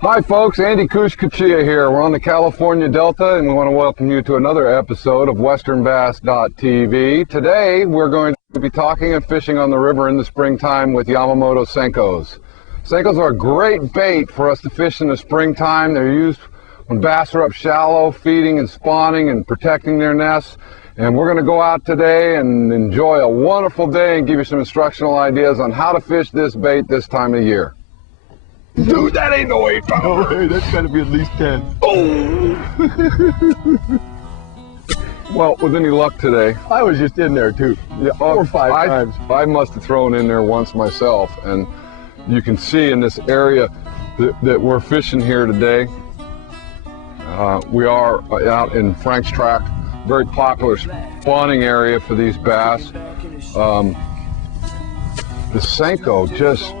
Hi folks, Andy Kushkachia here. We're on the California Delta and we want to welcome you to another episode of WesternBass.tv. Today we're going to be talking and fishing on the river in the springtime with Yamamoto Senkos. Senkos are a great bait for us to fish in the springtime. They're used when bass are up shallow, feeding and spawning and protecting their nests. And we're going to go out today and enjoy a wonderful day and give you some instructional ideas on how to fish this bait this time of year. Dude, that ain't no 8 pounder. Oh, hey, that's got to be at least 10. Oh! Well, with any luck today. I was just in there too. Yeah, 4 or 5 times. I must have thrown in there once myself, and you can see in this area that we're fishing here today. We are out in Frank's Tract, very popular spawning area for these bass. The Senko, just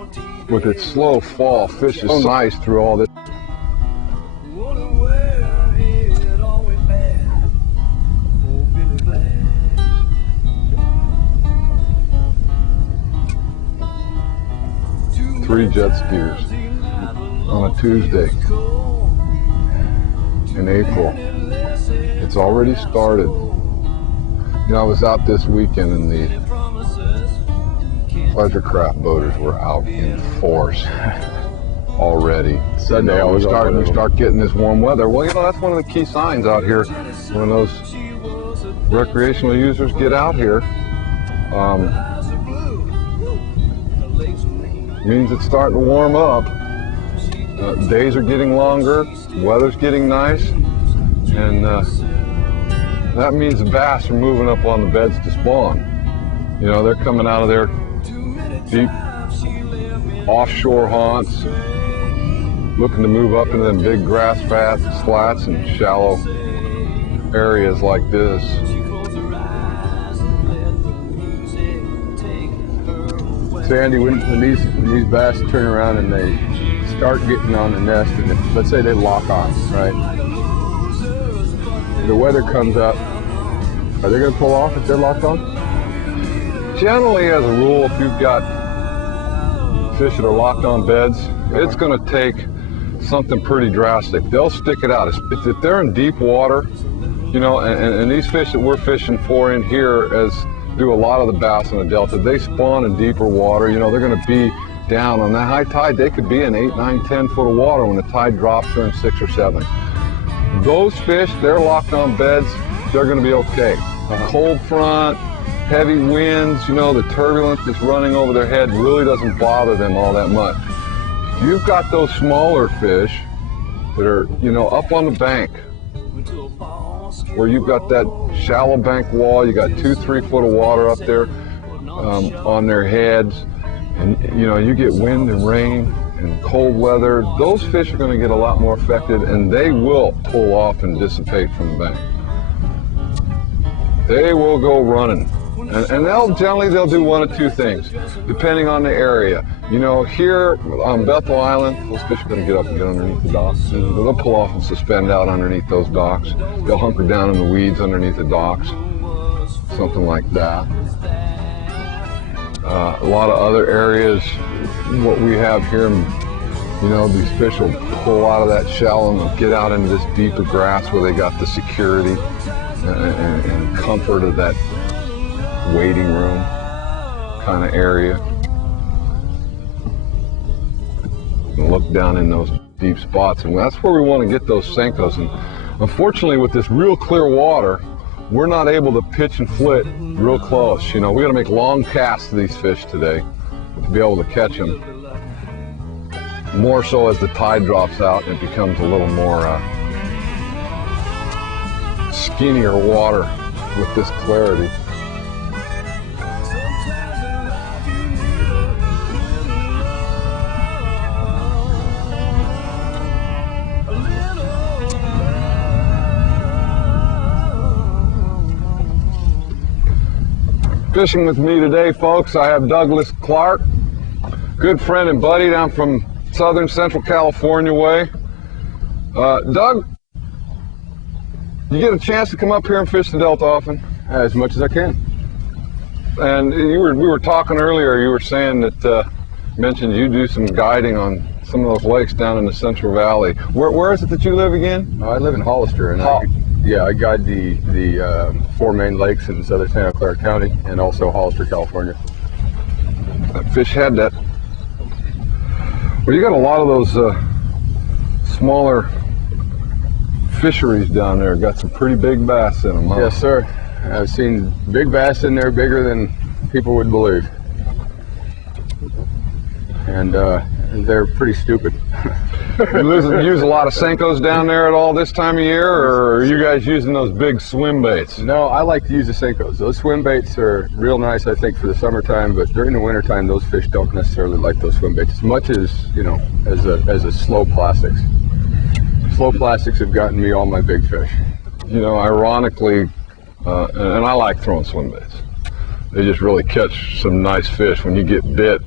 with its slow fall, fishes nice through all this. Three jet skiers on a Tuesday in April. It's already started. You know, I was out this weekend and the pleasure craft boaters were out in force already. Sunday, we start getting this warm weather. Well, you know, that's one of the key signs out here when those recreational users get out here. Means it's starting to warm up. Days are getting longer, weather's getting nice, and that means the bass are moving up on the beds to spawn. You know, they're coming out of their deep offshore haunts, looking to move up into them big grass flats and shallow areas like this. So Andy, when these bass turn around and they start getting on the nest, and let's say they lock on, right? The weather comes up, are they going to pull off if they're locked on? Generally, as a rule, if you've got fish that are locked on beds, it's going to take something pretty drastic. They'll stick it out. If they're in deep water, you know, and these fish that we're fishing for in here, as do a lot of the bass in the Delta, they spawn in deeper water. You know, they're going to be down on that high tide. They could be in 8, 9, 10 foot of water when the tide drops. They're in 6 or 7. Those fish, they're locked on beds, they're going to be okay. Cold front, heavy winds, you know, the turbulence that's running over their head really doesn't bother them all that much. You've got those smaller fish that are, you know, up on the bank, where you've got that shallow bank wall, you got 2, 3 foot of water up there on their heads, and you know, you get wind and rain and cold weather. Those fish are going to get a lot more affected, and they will pull off and dissipate from the bank. They will go running, and they'll do one of 2 things, depending on the area. You know, here on Bethel Island, those fish are going to get up and get underneath the docks. They'll pull off and suspend out underneath those docks. They'll hunker down in the weeds underneath the docks, something like that. A lot of other areas, what we have here, you know, these fish will pull out of that shallow and get out into this deeper grass where they got the security and comfort of that waiting room kind of area. And look down in those deep spots, and that's where we want to get those Senkos. And unfortunately, with this real clear water, we're not able to pitch and flit real close. You know, we got to make long casts to these fish today to be able to catch them. More so as the tide drops out and it becomes a little more skinnier water with this clarity. Fishing with me today, folks, I have Douglas Clark, good friend and buddy down from southern central California way. Doug, you get a chance to come up here and fish the Delta often? As much as I can. And we were talking earlier, you were saying that, mentioned you do some guiding on some of those lakes down in the Central Valley. Where is it that you live again? I live in Hollister, and I guide the 4 main lakes in southern Santa Clara County and also Hollister, California. That fish had that. Well, you got a lot of those smaller fisheries down there. Got some pretty big bass in them. Huh? Yes, sir. I've seen big bass in there, bigger than people would believe. And they're pretty stupid. You use a lot of Senkos down there at all this time of year, or are you guys using those big swim baits? No, I like to use the Senkos. Those swim baits are real nice, I think, for the summertime, but during the wintertime, those fish don't necessarily like those swim baits as much as, you know, as a slow plastics. Slow plastics have gotten me all my big fish. You know, ironically, and I like throwing swim baits. They just really catch some nice fish when you get bit.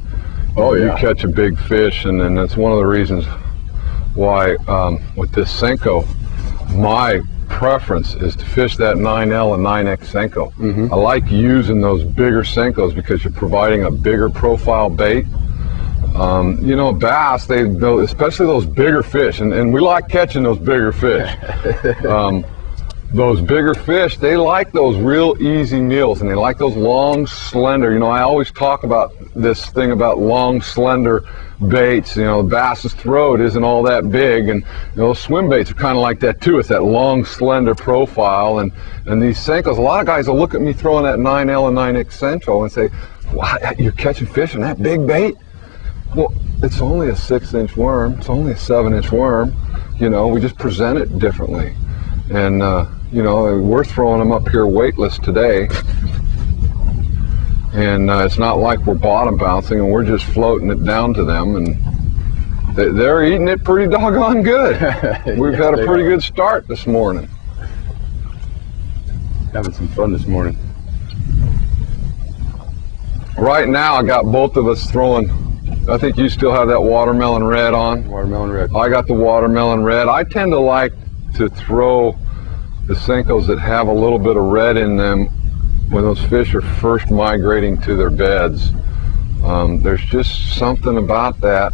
Oh yeah. You catch a big fish, and then that's one of the reasons why with this Senko, my preference is to fish that 9L and 9X Senko. I like using those bigger Senkos because you're providing a bigger profile bait. You know, bass, especially those bigger fish, and we like catching those bigger fish. Those bigger fish, they like those real easy meals, and they like those long, slender. You know, I always talk about this thing about long, slender baits. You know, the bass's throat isn't all that big, and you know, swim baits are kind of like that too. It's that long, slender profile, and these Senkos. A lot of guys will look at me throwing that 9L and 9X Senko and say, "Wow, you're catching fish in that big bait?" Well, it's only a 6-inch worm. It's only a 7-inch worm. You know, we just present it differently, and you know, we're throwing them up here weightless today, and it's not like we're bottom bouncing, and we're just floating it down to them, and they're eating it pretty doggone good. We've had a pretty good start this morning. Having some fun this morning. Right now, I got both of us throwing. I think you still have that watermelon red on. Watermelon red. I got the watermelon red. I tend to like to throw the Senkos that have a little bit of red in them when those fish are first migrating to their beds. There's just something about that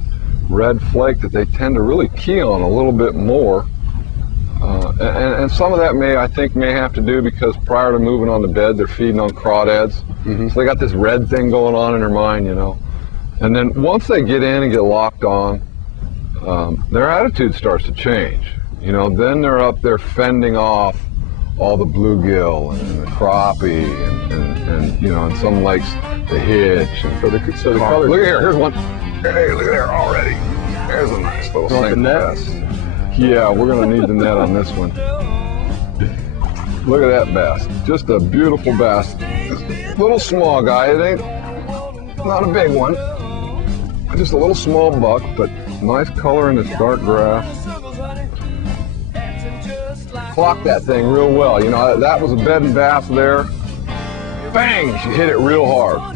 red flake that they tend to really key on a little bit more. And some of that I think may have to do because prior to moving on to bed, they're feeding on crawdads. So they got this red thing going on in their mind, you know. And then once they get in and get locked on, their attitude starts to change. You know, then they're up there fending off all the bluegill and the crappie and you know, in some lakes the hitch. And So the colors. look at here, here's one. Hey, look at there already. There's a nice little Want the Senko bass. Yeah, we're gonna need the net on this one. Look at that bass. Just a beautiful bass. Little small guy. It ain't not a big one. Just a little small buck, but nice color in this dark grass. Clocked that thing real well. You know, that was a bedding bass there. Bang! She hit it real hard.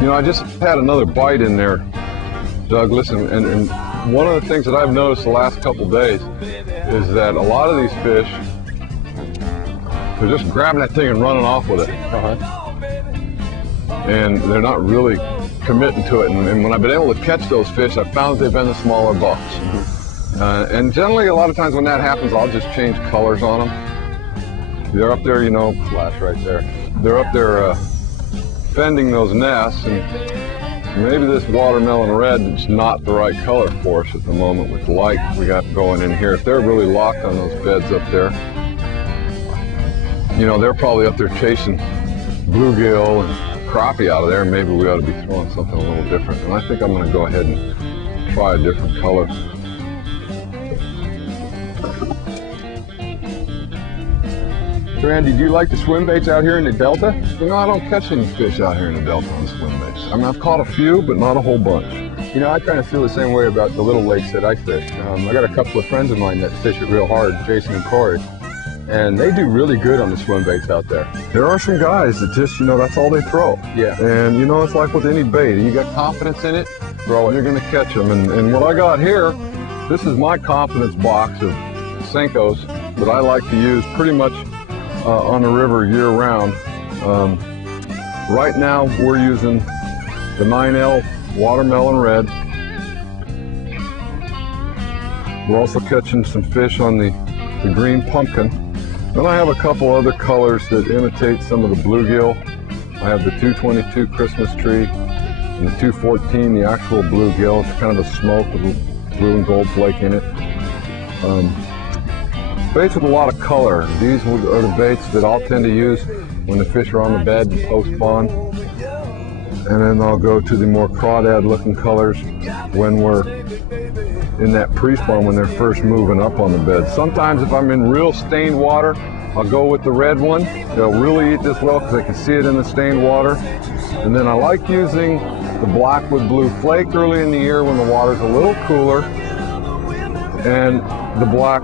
You know, I just had another bite in there, Douglas, and one of the things that I've noticed the last couple days is that a lot of these fish, they're just grabbing that thing and running off with it. And they're not really committing to it. And when I've been able to catch those fish, I've found they've been the smaller bucks. And generally, a lot of times when that happens, I'll just change colors on them. They're up there, you know, Flash right there. they're up there fending those nests, and maybe this watermelon red is not the right color for us at the moment with the light we got going in here. If they're really locked on those beds up there, you know, they're probably up there chasing bluegill and crappie out of there, and maybe we ought to be throwing something a little different. And I think I'm going to go ahead and try a different color. So Randy, do you like the swim baits out here in the Delta? You know, I don't catch any fish out here in the Delta on swim baits. I mean, I've caught a few, but not a whole bunch. You know, I kind of feel the same way about the little lakes that I fish. I got a couple of friends of mine that fish it real hard, Jason and Corey, and they do really good on the swim baits out there. There are some guys that just, you know, that's all they throw. Yeah. And, you know, it's like with any bait. You got confidence in it, throw it, you're going to catch them. And what I got here, this is my confidence box of Senkos that I like to use pretty much on the river year-round. Right now, we're using the 9L watermelon red. We're also catching some fish on the green pumpkin. Then I have a couple other colors that imitate some of the bluegill. I have the 222 Christmas tree and the 214, the actual bluegill. It's kind of a smoke with blue and gold flake in it. Baits with a lot of color. These are the baits that I'll tend to use when the fish are on the bed and post spawn. And then I'll go to the more crawdad looking colors when we're in that pre-spawn, when they're first moving up on the bed. Sometimes if I'm in real stained water, I'll go with the red one. They'll really eat this well because I can see it in the stained water. And then I like using the black with blue flake early in the year when the water's a little cooler, and the black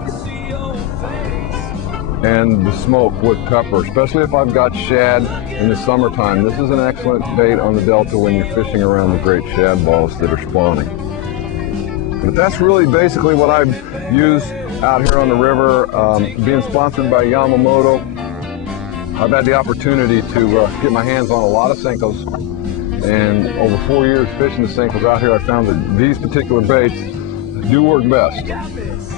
and the smoke with pepper, especially if I've got shad in the summertime. This is an excellent bait on the Delta when you're fishing around the great shad balls that are spawning. But that's really basically what I use out here on the river. Being sponsored by Yamamoto, I've had the opportunity to get my hands on a lot of Senkos, and over 4 years fishing the Senkos out here, I found that these particular baits do work best.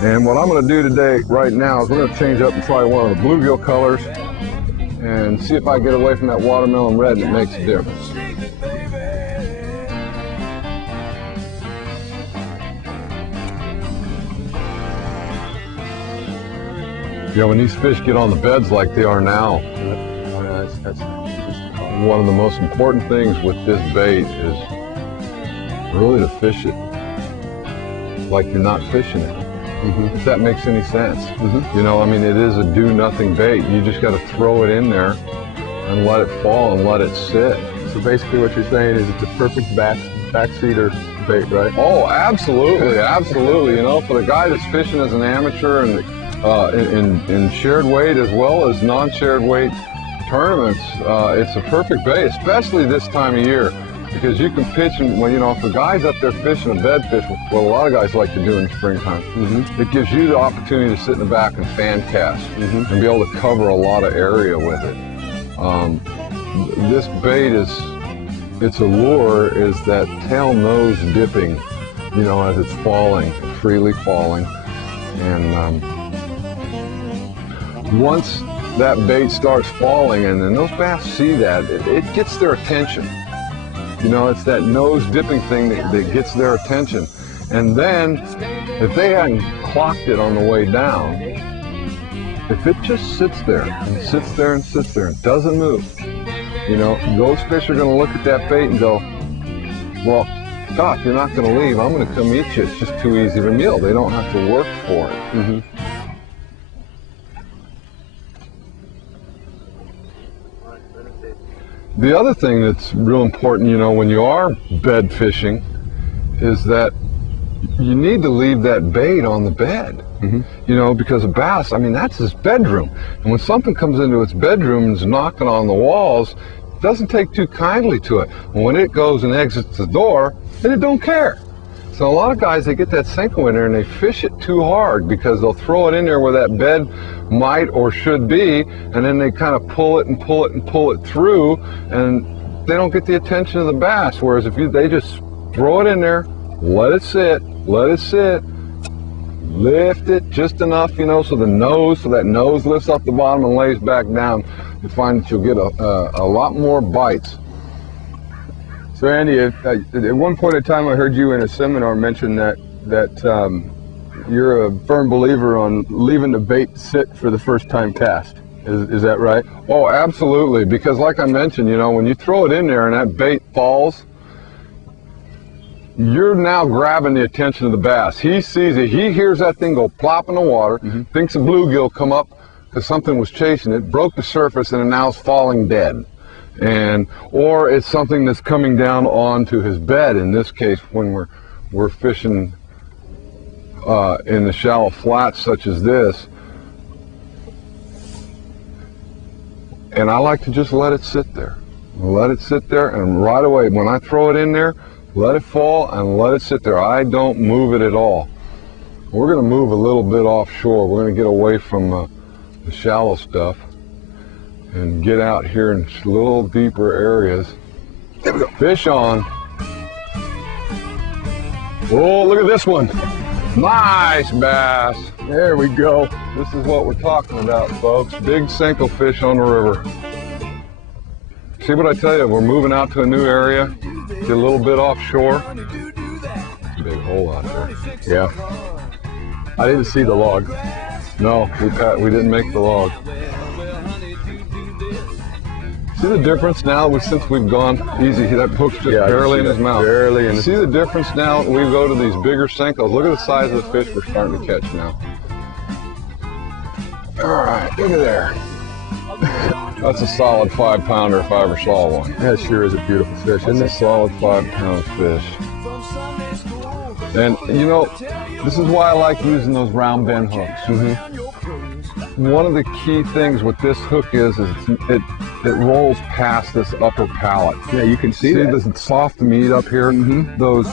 And what I'm going to do today, right now, is we're going to change up and try one of the bluegill colors and see if I get away from that watermelon red and it makes a difference. Yeah, when these fish get on the beds like they are now, that's one of the most important things with this bait is really to fish it like you're not fishing it. If that makes any sense. You know, I mean, it is a do-nothing bait. You just got to throw it in there and let it fall and let it sit. So basically what you're saying is it's a perfect backseater bait, right? Oh, absolutely, absolutely. You know, for the guy that's fishing as an amateur and in shared weight as well as non-shared weight tournaments, it's a perfect bait, especially this time of year, because you can pitch and, well, you know, if the guy's up there fishing a bed fish, what a lot of guys like to do in the springtime, it gives you the opportunity to sit in the back and fan cast and be able to cover a lot of area with it. This bait its allure is that tail nose dipping, you know, as it's falling, freely falling. And once that bait starts falling, and then those bass see that, it gets their attention. You know, it's that nose dipping thing that gets their attention. And then, if they hadn't clocked it on the way down, if it just sits there and sits there and sits there and doesn't move, you know, those fish are going to look at that bait and go, well, Doc, you're not going to leave. I'm going to come eat you. It's just too easy to meal. They don't have to work for it. The other thing that's real important, you know, when you are bed fishing, is that you need to leave that bait on the bed. You know, because a bass, I mean, that's his bedroom. And when something comes into its bedroom and is knocking on the walls, it doesn't take too kindly to it. And when it goes and exits the door, then it don't care. So a lot of guys, they get that Senko in there and they fish it too hard because they'll throw it in there where that bed might or should be, and then they kind of pull it and pull it and pull it through, and they don't get the attention of the bass. Whereas if they just throw it in there, let it sit, lift it just enough, you know, so that nose lifts off the bottom and lays back down, you find that you'll get a lot more bites. So Andy, at one point in time I heard you in a seminar mention that you're a firm believer on leaving the bait sit for the first time cast. Is that right? Oh, absolutely, because like I mentioned, you know, when you throw it in there and that bait falls, you're now grabbing the attention of the bass. He sees it, he hears that thing go plop in the water, thinks a bluegill come up because something was chasing it, broke the surface, and now it's falling dead. Or it's something that's coming down onto his bed. In this case, when we're fishing in the shallow flats such as this, and I like to just let it sit there. Let it sit there, and right away, when I throw it in there, let it fall and let it sit there. I don't move it at all. We're going to move a little bit offshore. We're going to get away from the shallow stuff and get out here in little deeper areas. Fish on. Oh, look at this one. Nice bass. There we go. This is what we're talking about, folks. Big Senko fish on the river. See what I tell you? We're moving out to a new area. Get a little bit offshore. Big hole out there. Yeah. I didn't see the log. No, we didn't make the log. See the difference now since we've gone easy? That hook's just barely in his mouth. Barely in. See the difference now when we go to these bigger Senkos? Look at the size of the fish we're starting to catch now. All right, look at there. That's a solid 5-pounder if I ever saw one. That sure is a beautiful fish, isn't That's it? a solid 5-pound fish. And you know, this is why I like using those round bend hooks. One of the key things with this hook is it rolls past this upper palate. Yeah, you can see that. the soft meat up here. Those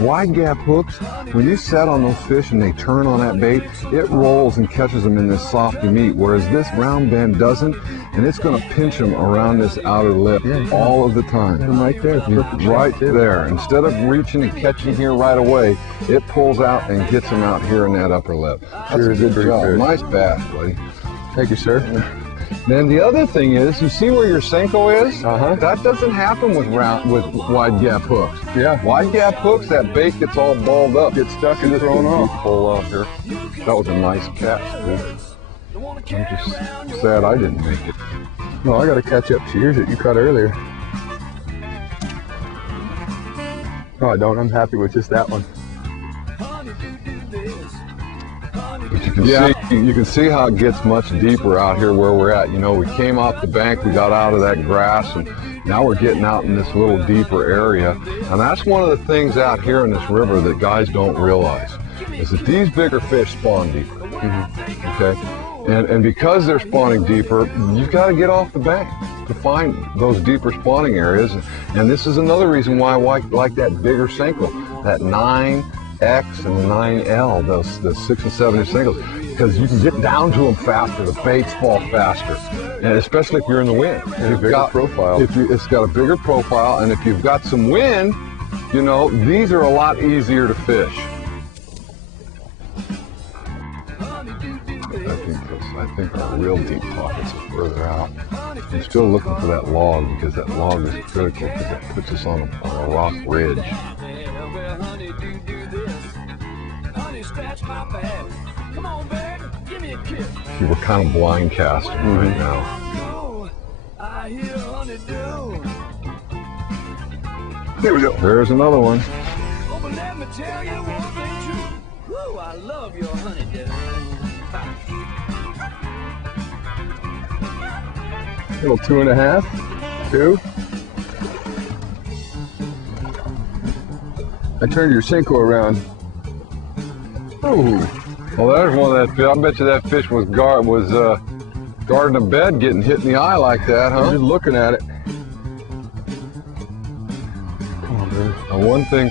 wide gap hooks, when you set on those fish and they turn on that bait, it rolls and catches them in this softy meat, whereas this round bend doesn't, and it's going to pinch them around this outer lip all of the time. And right there. Right there. Instead of reaching and catching here right away, it pulls out and gets them out here in that upper lip. That's Sure a is good pretty job. fish. Nice bass, buddy. Thank you, sir. Then the other thing is, you see where your Senko is? That doesn't happen with wide gap hooks. Yeah. Wide gap hooks, that bait gets all balled up. Get stuck and thrown off. Pull out here. That was a nice catch, dude. I'm just sad I didn't make it. No, I got to catch up to yours that you caught earlier. No, I don't. I'm happy with just that one. But you can see how it gets much deeper out here where we're at. You know, we came off the bank, we got out of that grass, and now we're getting out in this little deeper area. And that's one of the things out here in this river that guys don't realize, is that these bigger fish spawn deeper. Okay? And because they're spawning deeper, you've got to get off the bank to find those deeper spawning areas. And this is another reason why I like that bigger Senko, that 9X and the 9L, the 6 and 7 inch Senkos, because you can get down to them faster, the baits fall faster, and especially if you're in the wind. And a bigger profile. It's got a bigger profile, and if you've got some wind, you know, these are a lot easier to fish. I think our real deep pockets are further out. I'm still looking for that log, because that log is critical, because it puts us on a rock ridge. See, we're kind of blind casting right now. There we go. There's another one. I love your honey, dude. Little 2.5, 2. I turned your Senko around. Oh, well, there's one of that fish. I bet you that fish was guarding a bed, getting hit in the eye like that, I'm huh? just looking at it. Come on, dude. And one thing,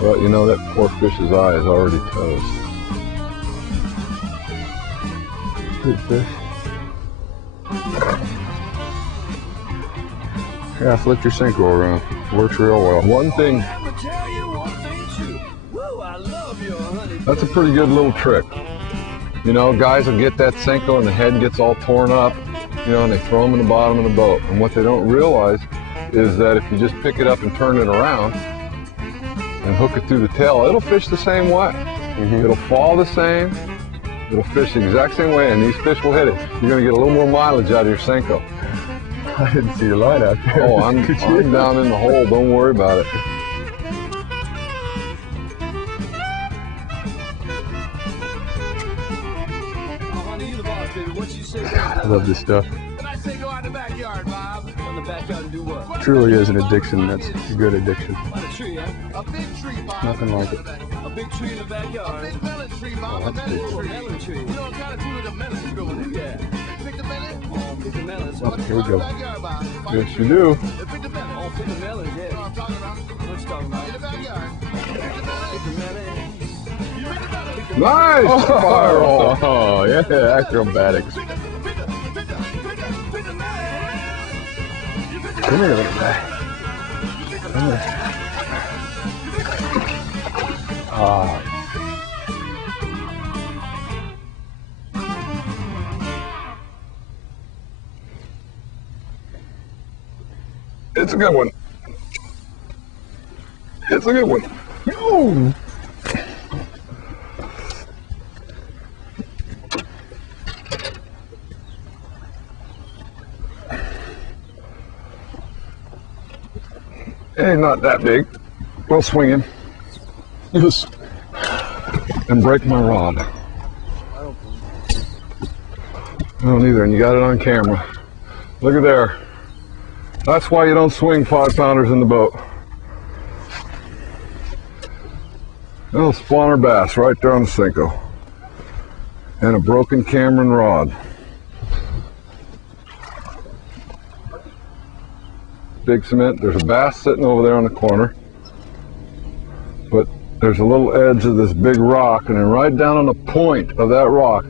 well, you know, that poor fish's eye is already toast. Good fish. Yeah, flip your Senko around. Works real well. One thing, that's a pretty good little trick. You know, guys will get that Senko and the head gets all torn up, you know, and they throw them in the bottom of the boat. And what they don't realize is that if you just pick it up and turn it around and hook it through the tail, it'll fish the same way. It'll fall the same. It'll fish the exact same way, and these fish will hit it. You're going to get a little more mileage out of your Senko. I didn't see your line out there. Oh, I'm down in the hole. Don't worry about it. God, I love this stuff. Truly is an addiction. That's a good addiction. Nothing like it. A big tree in the backyard. A big melon tree, Bob. Oh, that's a big tree. Melon tree. You know what kind of tree with a melon growing? Yeah. Pick the melon? Oh, pick the melons. Oh, here we go. Yes, you do. Pick the melon. Oh, pick the melons, yeah. You know what I'm talking about? What you talking about? In the backyard. Pick the melon. Nice! Spiral! Oh, yeah, acrobatics. Come here, little guy. It's a good one. It's a good one. Ooh. It ain't not that big. We'll swing him. Yes. And break my rod. I don't either, and you got it on camera. Look at there. That's why you don't swing 5-pounders in the boat. Little spawner bass right there on the Senko. And a broken Cameron rod. Big cement. There's a bass sitting over there on the corner. But there's a little edge of this big rock, and then right down on the point of that rock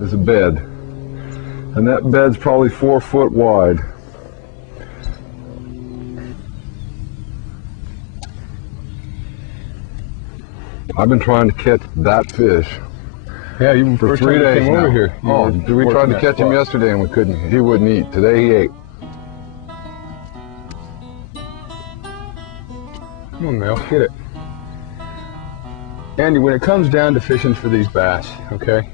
is a bed. And that bed's probably 4 foot wide. I've been trying to catch that fish. Yeah, even for 3 days came now. over here. Oh, we tried to catch him yesterday and we couldn't. He wouldn't eat. Today he ate. Come on, Mel, get it. Andy, when it comes down to fishing for these bass, okay,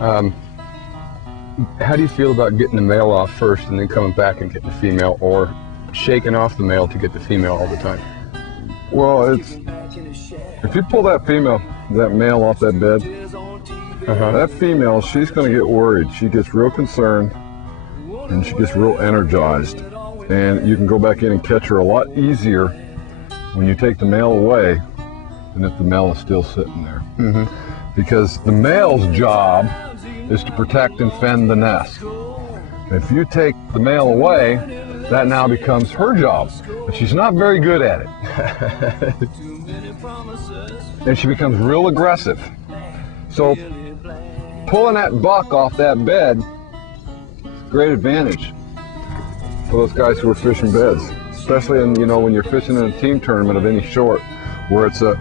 how do you feel about getting the male off first and then coming back and getting the female, or shaking off the male to get the female all the time? Well, it's, if you pull that male off that bed, that female, she's going to get worried. She gets real concerned and she gets real energized. And you can go back in and catch her a lot easier when you take the male away than if the male is still sitting there. Because the male's job is to protect and fend the nest. If you take the male away, that now becomes her job. But she's not very good at it. And she becomes real aggressive. So pulling that buck off that bed is a great advantage for those guys who are fishing beds. Especially in, when you're fishing in a team tournament of any sort, where it's a,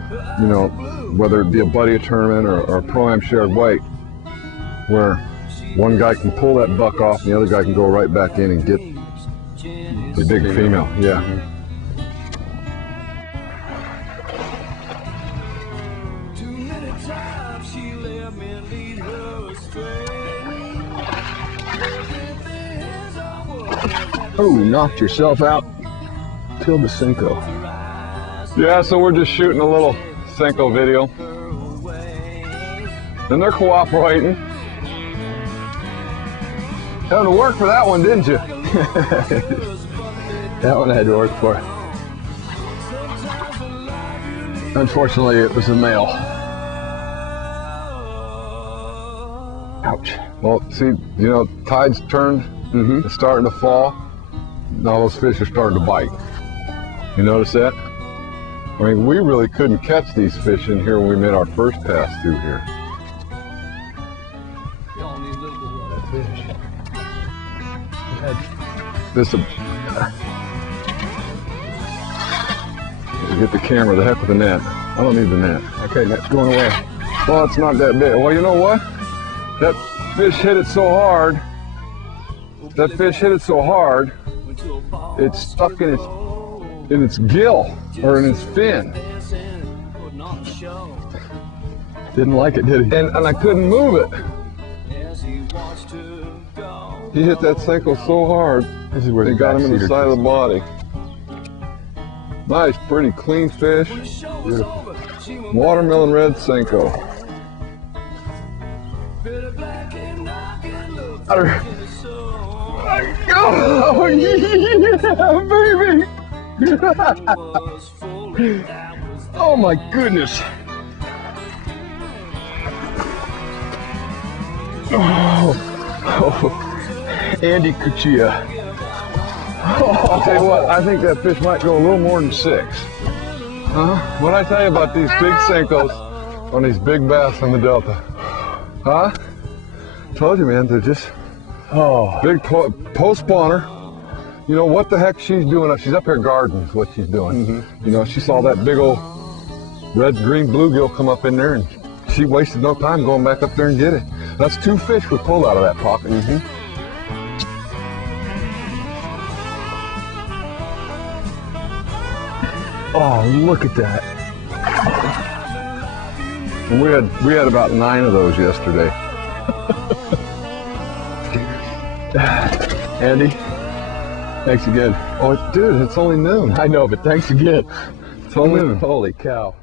whether it be a buddy tournament or a pro-am shared weight, where one guy can pull that buck off and the other guy can go right back in and get the big female. Yeah. Oh, knocked yourself out. Killed the Senko. Yeah, so we're just shooting a little Senko video. And they're cooperating. Had to work for that one, didn't you? That one had to work for it. Unfortunately, it was a male. Ouch. Well, see, tide's turned. It's starting to fall. Now those fish are starting to bite. You notice that? I mean, we really couldn't catch these fish in here when we made our first pass through here. This get the camera, the heck with the net. I don't need the net. Okay, net's going away. Well, it's not that big. Well, you know what? That fish hit it so hard. That fish hit it so hard, it's stuck in its gill, or in its fin. Didn't like it, did he? And I couldn't move it. He hit that Senko so hard, This is where it got him in the side of the body. Nice, pretty clean fish. Beautiful. Watermelon red Senko. Oh yeah, baby! Oh my goodness! Oh, Andy Cuccia. I'll tell you what, I think that fish might go a little more than 6. Huh? What I tell you about these big Senkos on these big bass on the Delta? Huh? Told you, man, they're just big post spawner. You know what the heck she's doing? She's up here gardening is what she's doing. You know, she saw that big old red, green bluegill come up in there, and she wasted no time going back up there and get it. That's 2 fish we pulled out of that pocket. Oh, look at that. And we had about 9 of those yesterday. Andy, thanks again. Oh, dude, it's only noon. I know, but thanks again. It's only noon. Holy cow.